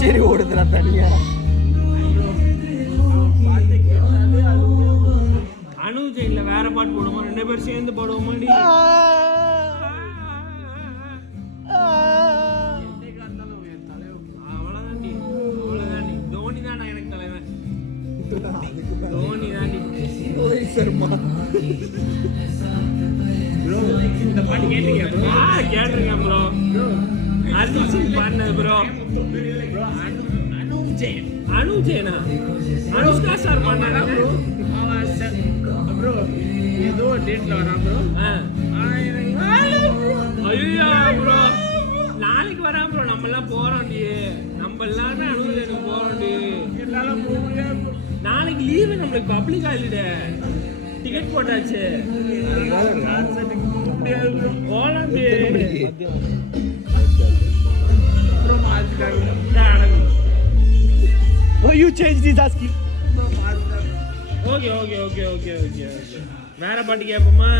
கச்சேரி ஓடுதுடா தனியா. அனுஜ் இல்ல வேற பாட்டு போடுவோமா? 2 பேரும் சேர்ந்து பாடுவோமா? அவ்வளவுதாண்டி. தோனி தானா எனக்கு தலைவன். தோனி தாண்டி. ரோஹித் சர்மா. இந்த பாட்டு கேட்டீங்க ப்ரோ? கேட்டிருக்கேன் ப்ரோ. அர்ஜித் சிங் பாடினது ப்ரோ. அனுஜேனா? அனுஷ்கா சார் பாடினாங்க ப்ரோ. ஏதோ டேட்ல வரான் ப்ரோ. ஐயோ ப்ரோ, நாளைக்கு வரான் ப்ரோ. நம்ம எல்லாம் போறோம். நம்ம எல்லாரும் அனுஜனுக்கு போறோம். என்னால போக முடியாது. நாளைக்கு லீவு, நம்மளுக்கு பப்ளிக் ஹாலிடே. டிக்கெட் போட்டாச்சு. கான்சர்ட்டுக்கு போக முடியாது ப்ரோ. போலாம். ப்ரோ மாத்திட்டாங்க. Why you change this asking? Bro மாத்திட்டாங்க. ஓகே. வேற பாட்டு கேட்போமா?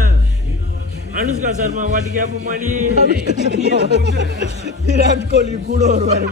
அனுஷ்கா சர்மா பாட்டு கேட்போமா? விராட் கோலி கூட வருவாரு.